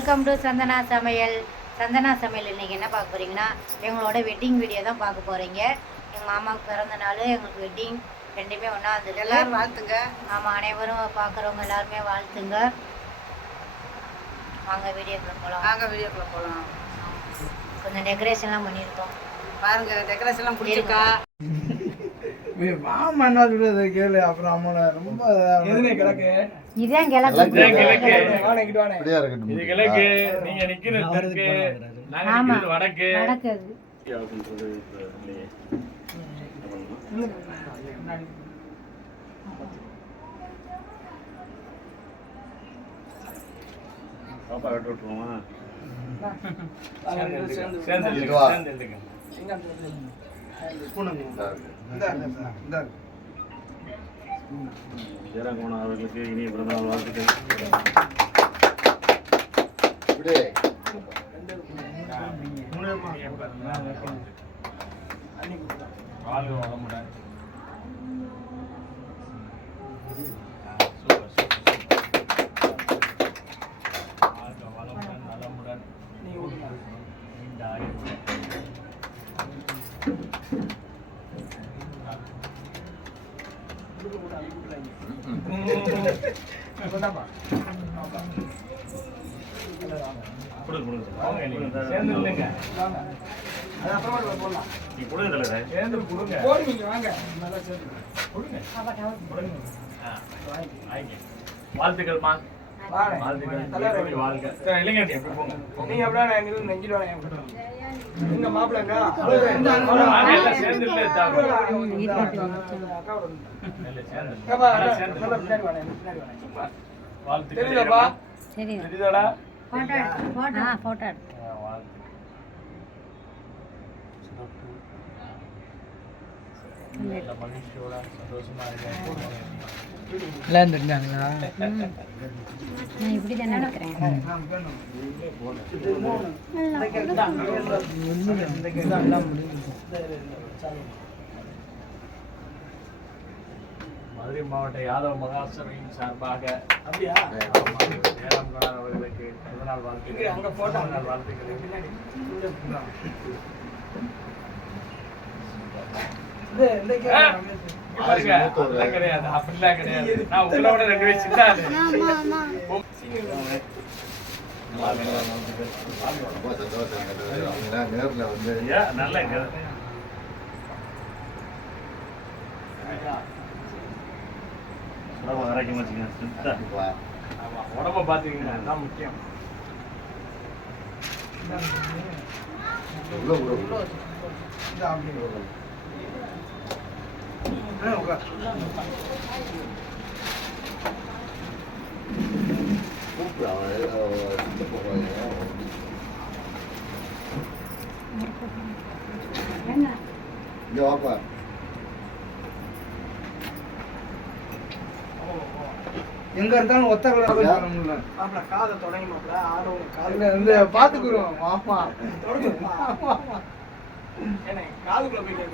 Welcome to Santhana சமையல். சந்தனா சமையல் இன்றைக்கி என்ன பார்க்க போகிறீங்கன்னா, எங்களோட வெட்டிங் வீடியோ தான் பார்க்க போகிறீங்க. எங்கள் மாமாவுக்கு பிறந்த நாள், எங்களுக்கு வெட்டிங் ரெண்டுமே ஒன்றா இருந்தது. எல்லோரும் வாழ்த்துங்க. ஆமாம், அனைவரும் பார்க்குறவங்க எல்லாருமே வாழ்த்துங்க. வாங்க வீடியோக்குள்ள போகலாம். கொஞ்சம் டெக்கரேஷன்லாம் பண்ணியிருக்கோம் பாருங்க. டெக்கரேஷன்லாம் பிடிச்சிருக்கா? மாமா என்ன சொல்றது கேளு. அப்புறம் அம்மா ரொம்ப கிழக்கு இதான் கிழக்கு. இது கிழக்கு, நீங்க நிக்கிறது தெற்கு, நாங்க நிக்கிறது வடக்கு. வடக்கு பாப்பா வெட்டு விட்டுருவோமா? ஜெயராமன் அவர்களுக்கு இனிய பிறந்தநாள் வாழ்த்துக்கள். வாழ்க வளமுடன். வாழ்க வளமுடன் நலமுடன் நீண்ட ஆயுள். வாழ்த்துக்கள்மா. இளைஞர் எப்படி போங்க நீங்க அப்படியே நெஞ்சிடுவாங்க. எங்க மாப்பிள்ளங்க வாழ்த்துக்கள்ப்பா. சரி, தெரியுதாடா? போட்டோ மகிழ்ச்சியோட சந்தோஷமா இருக்கேன். விளையாண்டுருக்காங்களா? நான் இப்படி தான் நினைக்கிறேன். மதுரை மாவட்ட யாதவ மகாசபையின் சார்பாக ஜெயராம் கணார் அவர்களுக்கு பிறந்தநாள் வாழ்த்துக்கள். கிடையாது, அப்படிலாம் கிடையாது. நான் உங்களோட 2 வயசு சின்ன ஆளு. நல்ல உடம்ப பாத்தீங்கன்னா தான் முக்கியம். எங்க இருந்தாலும் ஒத்த காதை தொடங்கி காதுல இருந்து பாத்துக்குறோம். மாமா காதுக்குள்ள போயிட்டு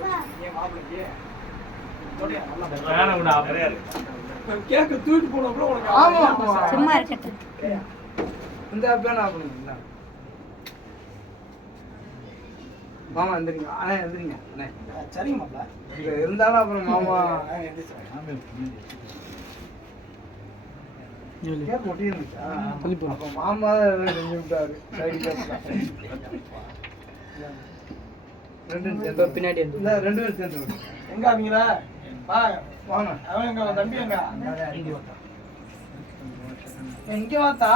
மாப்பிள்ளைக்கு கேக்கு தூக்கிட்டு போன சும்மா இருக்கட்டும். இந்த பேனா பண்ணுங்க. மாமா எந்திரிங்க. எந்திரிங்க. சரிங்க மாப்பிள்ள. இங்க இருந்தாலும் அப்புறம் மாமா கேக் ஒட்டி இருந்துச்சா? அப்ப மாமா தான் செஞ்சு விட்டாரு. பின்னாடி 2 பேர் சேர்ந்து எங்க அவங்களா? வாங்க. அவன் எங்க தம்பி எங்க? இங்க வாத்தா.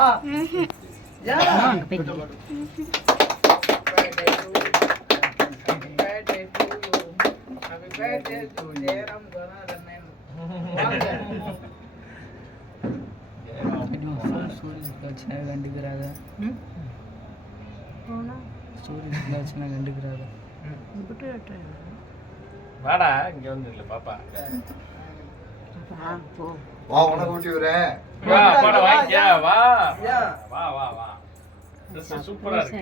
வாடா இங்க வந்து இல்ல பாப்பா. வா உனக்கு ஊட்டி வரேன். வா போட வாங்கியா. வா வா வா வா. இது சூப்பரா இருக்கு.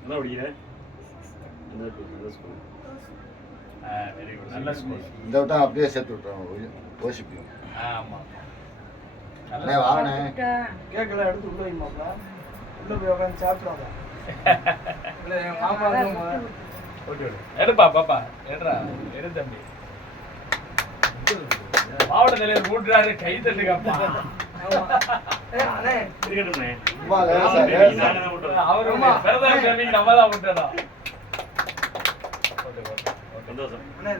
நல்லா ஓடியே. Very good. நல்ல ஸ்கூல். இந்த விட்டா அப்படியே சேர்த்து விட்டுறோம். ஓசிப்பி. ஆமா. அண்ணே வாங்கண்ணே. கேக்கெல்லாம் எடுத்து உள்ள வைமாப்ல. உள்ள போய் உட்காந்து சாப்பிடுவாங்க. இல்ல என் மாமா வந்து ஓட்டி விடு. எடுப்பா பாப்பா எடுறா எடு தம்பி. மாவட்ட தலைவர் கூட்டுறாரு கை தட்டுக்கப்பா. அண்ணே வா, லேசா, லேசா. அவரு பிறந்த கிழமைக்கு நம்ம தான் விட்டுறோம். அண்ணே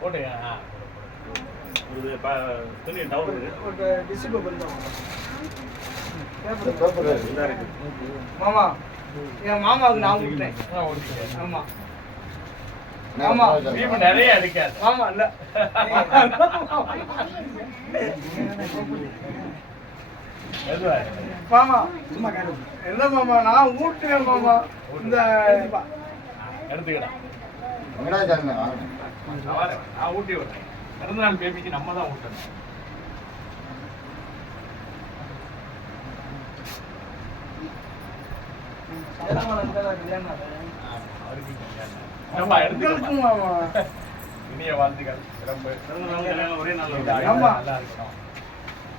போட்டுங்க. ஒரு டிஷ்யூ பேப்பர் தான். இந்த பேப்பர் மாமா என் மாமாவுக்கு நான் விட்டேன். ஆமா ஆமா. வீம்பு நிறைய அடிக்காது. ஆமா இல்ல எதுவா? மாமா சும்மா கேளு. என்ன மாமா நான் ஊட்டுவேன் மாமா. இந்த எடுத்துக்கடா. வெங்கடாச்சாரிண்ணே வாங்கண்ணே. நான் ஊட்டி விடுறேன். பிறந்த நாள் பேபிக்கு நம்ம தான் ஊட்டணும். அவருக்கு நம்ம எடுத்துக்கலாம். மாமா இனிய வாழ்த்துக்கள். சிறப்பு. ஒரே நாள் ஆமா. நல்லா இருக்கணும்.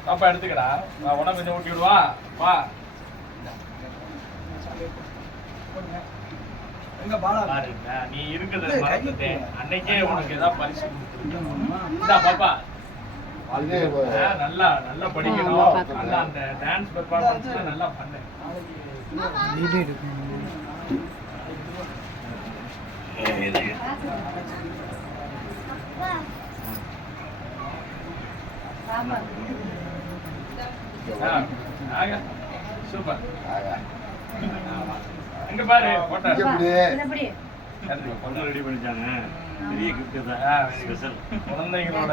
பாப்பா எடுத்துக்கடா. நான் உடம்பு கொஞ்சம் ஊட்டி விடுவா. வா. எங்க பாலா பாரு, நீ இருக்கிறத மறந்துட்டேன். அன்னைக்கே உனக்கு ஏதாவது பரிசு கொடுத்துருக்கேன். இந்தா பாப்பா. இதே நல்லா நல்லா படிக்கணும். நல்லா அந்த டான்ஸ் பெர்ஃபார்மன்ஸ்ல நல்லா பண்ணு. ஆக சூப்பர். அங்க பாரு போட்டோ எப்படி பொண்ணு ரெடி பண்ணிட்டாங்க. பெரிய கிஃப்ட் தான். ஸ்பெஷல். குழந்தைங்களோட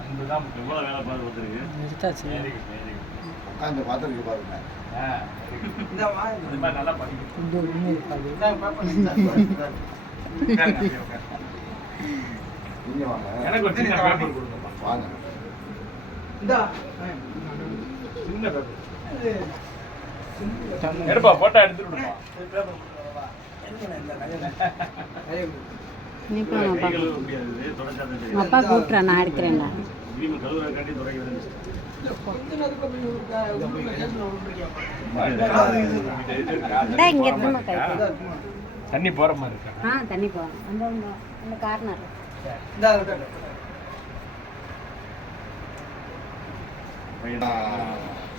அன்புதான் முக்கியம். எவ்வளோ வேலை பார்த்து கொடுத்துருக்கு. Very good, very good. உட்காந்து பார்த்துருக்கு பாருங்க. Very good. இந்த வா இந்த மாதிரி நல்லா படிக்கணும். இந்த பேப்பர் உட்காருங்க, அப்படியே உட்காருங்க. நீங்க வாங்க. எனக்கு ஒரு சின்ன பேப்பர் கொடுங்கப்பா. வாங்க. இந்த சின்ன பேப்பர் எடுப்பா. போட்டோ எடுத்துட்டு விடுப்பா. கை கழுவ முடியாது. தொடச்சா தான் தெரியும். அப்பா கூப்பிட்றேன், நான் எடுக்கிறேன்டா. இனிமேல் கழுவுறக்காண்டி தொடக்க வேண்டியது. இந்தா இங்கே இருந்து கை தண்ணி போற மாதிரி இருக்கா? தண்ணி போகணும். அந்த கார்னர்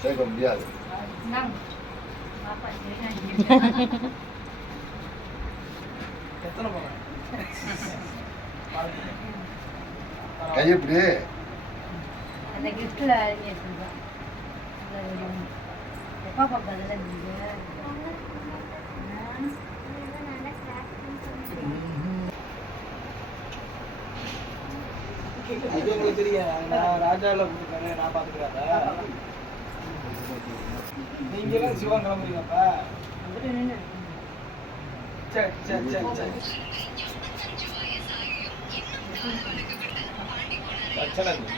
சேர்க்க முடியாது. எத்தனை போறேன் கை எப்படி அந்த கிஃப்டில் அறிஞ்சு வச்சுருக்கோம். எப்பா பாப்பா அதெல்லாம் அது உங்களுக்கு தெரியாது. நான் ராஜாவில் கொடுத்துருக்கேன். நான் பார்த்துக்கிறேன். நீங்களும் சிவன் கிளம்புறீங்கப்பா. சரி சரி சரி சரி. பிரச்சனை இல்லை.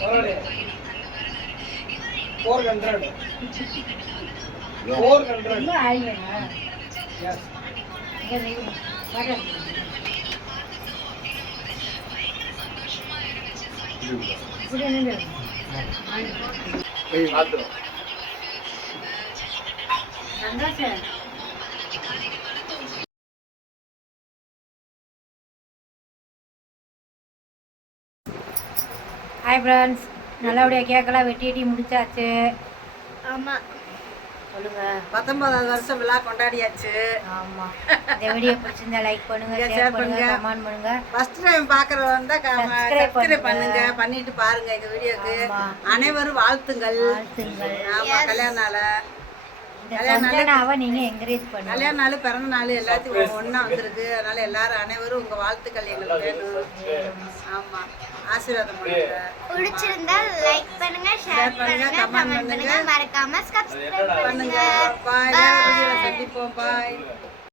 பரவாயில்லையே. 400. 400. ரொம்ப ஆயிடுவேண்ணா. Yes. இங்கே வரேன். இப்படி நின்று பார்த்துரும். சந்தோஷம். ஹாய் ஃப்ரெண்ட்ஸ், நல்லபடியாக கேக்கெல்லாம் வெட்டி முடிச்சாச்சு. ஆமாம், சொல்லுங்க. 19வது வருஷம் விழா கொண்டாடியாச்சு. ஆமாம், இந்த வீடியோ பிடிச்சிருந்தா லைக் பண்ணுங்க, share ஷேர் பண்ணுங்க, பண்ணுங்க. கமெண்ட் பண்ணுங்க. ஃபர்ஸ்ட் டைம் பார்க்குறவங்க வந்தால் Subscribe சப்ஸ்கிரைப் பண்ணுங்க. பண்ணிட்டு பாருங்க எங்க வீடியோக்கு. ஆமா. அனைவரும் வாழ்த்துங்கள். வாழ்த்துங்கள். ஆமா, கல்யாண நாள், இந்த சஞ்சனாவை நீங்கள் என்கரேஜ் பண்ணுங்க. கல்யாண நாள், பிறந்த நாள் எல்லாத்தையும் ஒண்ணா வந்திருக்கு. அதனால எல்லாரும் அனைவரும் உங்க வாழ்த்துக்கள் எங்களுக்கு வேணும். ஆமா, ஆசீர்வாதம் பண்ணுங்க. பிடிச்சிருந்தா லைக் பண்ணுங்க, ஷேர் பண்ணுங்க, கமெண்ட் பண்ணுங்க, மறக்காம சப்ஸ்கிரைப் பண்ணுங்க. பாய். வேற வீடியோல சந்திப்போம். பாய்.